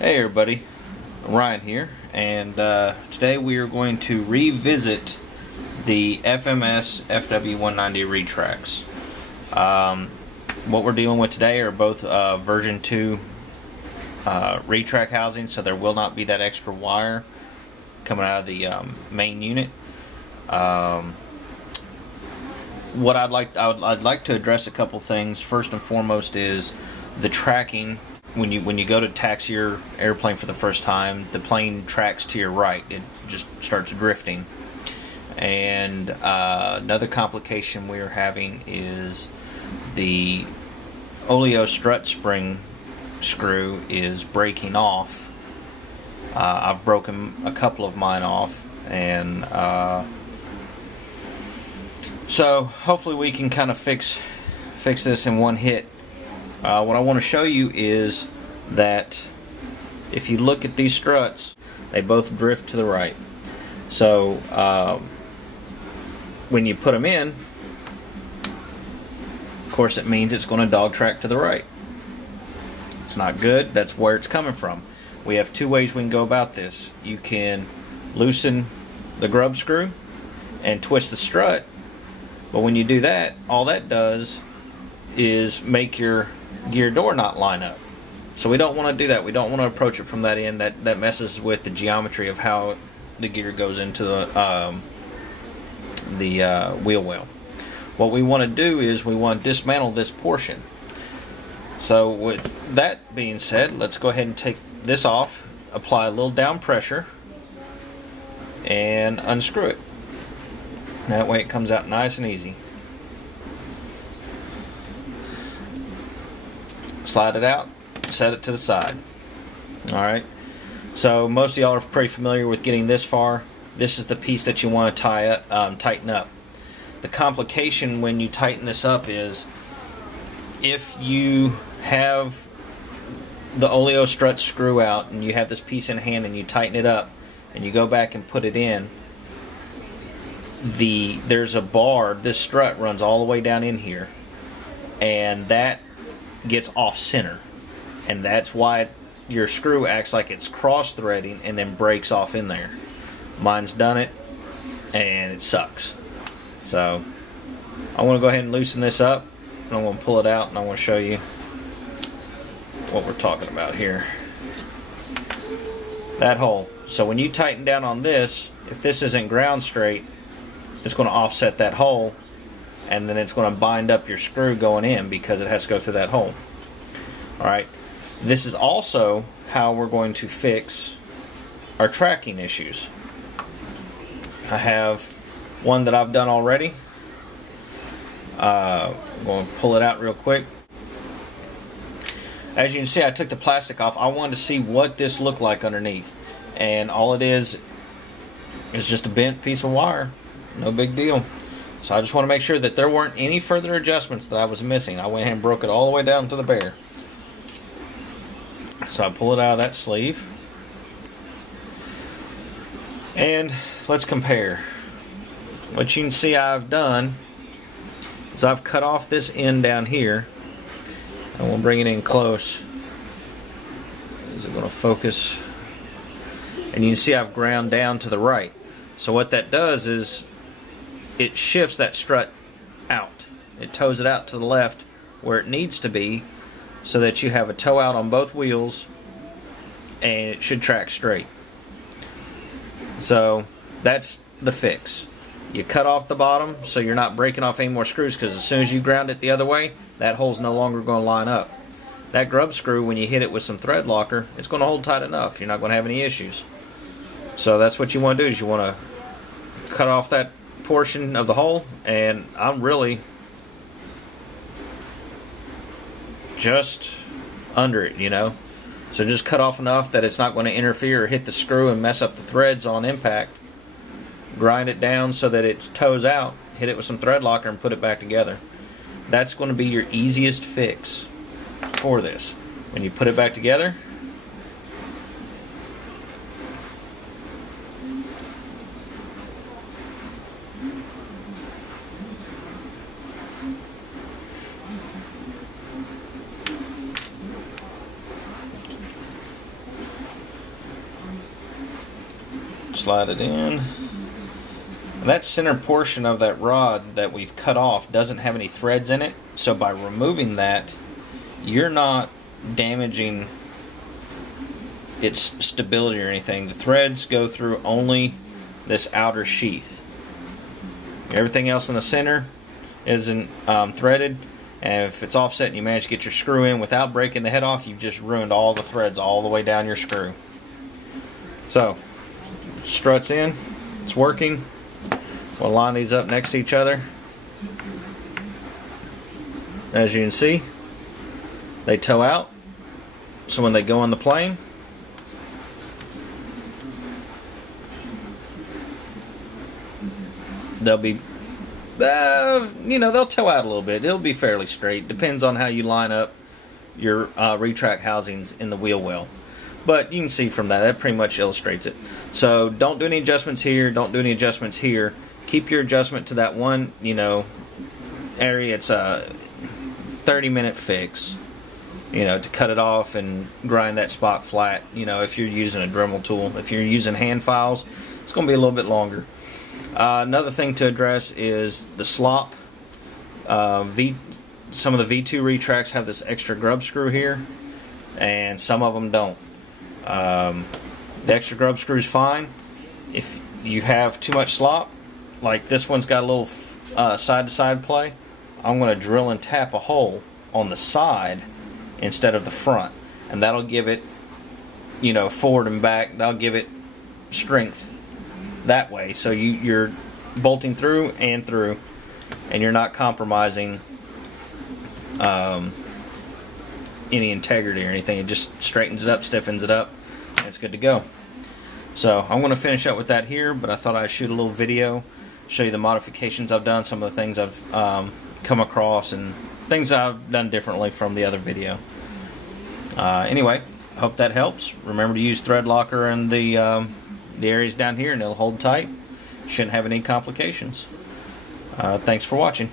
Hey everybody, Ryan here, and today we are going to revisit the FMS FW 190 retracts. What we're dealing with today are both version 2 retract housing, so there will not be that extra wire coming out of the main unit. What I'd like to address a couple things. First and foremost is the tracking. When you go to taxi your airplane for the first time, the plane tracks to your right. It just starts drifting. And another complication we are having is the oleo strut spring screw is breaking off. I've broken a couple of mine off, and so hopefully we can kind of fix this in one hit. What I want to show you is that if you look at these struts, they both drift to the right. So when you put them in, of course it means it's going to dog track to the right. It's not good. That's where it's coming from. We have two ways we can go about this. You can loosen the grub screw and twist the strut, but when you do that, all that does is make your gear door not line up. So we don't want to do that. We don't want to approach it from that end. That messes with the geometry of how the gear goes into the wheel well. What we want to do is we want to dismantle this portion. So with that being said, let's go ahead and take this off, apply a little down pressure, and unscrew it. That way it comes out nice and easy. Slide it out, set it to the side. Alright, so most of y'all are pretty familiar with getting this far. This is the piece that you want to tighten up. The complication when you tighten this up is if you have the oleo strut screw out and you have this piece in hand and you tighten it up and you go back and put it in, there's a bar. This strut runs all the way down in here, and that gets off center, and that's why your screw acts like it's cross threading and then breaks off in there. Mine's done it, and it sucks. So I want to go ahead and loosen this up, and I'm going to pull it out, and I want to show you what we're talking about here. That hole. So when you tighten down on this, if this isn't ground straight, it's going to offset that hole, and then it's going to bind up your screw going in because it has to go through that hole. Alright, this is also how we're going to fix our tracking issues. I have one that I've done already. I'm going to pull it out real quick. As you can see, I took the plastic off. I wanted to see what this looked like underneath, and all it is just a bent piece of wire. No big deal. So I just want to make sure that there weren't any further adjustments that I was missing. I went ahead and broke it all the way down to the bare. So I pull it out of that sleeve. And let's compare. What you can see I've done is I've cut off this end down here. And we'll bring it in close. Is it going to focus? And you can see I've ground down to the right. So what that does is it shifts that strut out. It tows it out to the left where it needs to be, so that you have a toe out on both wheels, and it should track straight. So that's the fix. You cut off the bottom so you're not breaking off any more screws, because as soon as you ground it the other way, that hole's no longer going to line up. That grub screw, when you hit it with some thread locker, it's going to hold tight enough. You're not going to have any issues. So that's what you want to do, is you want to cut off that portion of the hole, and I'm really just under it, you know. So just cut off enough that it's not going to interfere or hit the screw and mess up the threads on impact. Grind it down so that it toes out, hit it with some thread locker, and put it back together. That's going to be your easiest fix for this. When you put it back together, slide it in. And that center portion of that rod that we've cut off doesn't have any threads in it, so by removing that, you're not damaging its stability or anything. The threads go through only this outer sheath. Everything else in the center isn't threaded, and if it's offset and you manage to get your screw in without breaking the head off, you've just ruined all the threads all the way down your screw. So, struts in, it's working. We'll line these up next to each other. As you can see, they toe out, so when they go on the plane, they'll be, they'll toe out a little bit. It'll be fairly straight. Depends on how you line up your retract housings in the wheel well. But you can see from that, that pretty much illustrates it. So don't do any adjustments here, don't do any adjustments here. Keep your adjustment to that one, area. It's a 30-minute fix, to cut it off and grind that spot flat, if you're using a Dremel tool. If you're using hand files, it's going to be a little bit longer. Another thing to address is the slop. Some of the V2 retracts have this extra grub screw here, and some of them don't. The extra grub screw is fine. If you have too much slop, like this one's got a little side-to-side play, I'm going to drill and tap a hole on the side instead of the front, and that'll give it, forward and back. That'll give it strength that way. So you're bolting through and through, and you're not compromising any integrity or anything. It just straightens it up, stiffens it up, and it's good to go. So I'm going to finish up with that here, but I thought I'd shoot a little video, show you the modifications I've done, some of the things I've come across, and things I've done differently from the other video. Anyway, I hope that helps. Remember to use thread locker in the areas down here, and it'll hold tight. Shouldn't have any complications. Thanks for watching.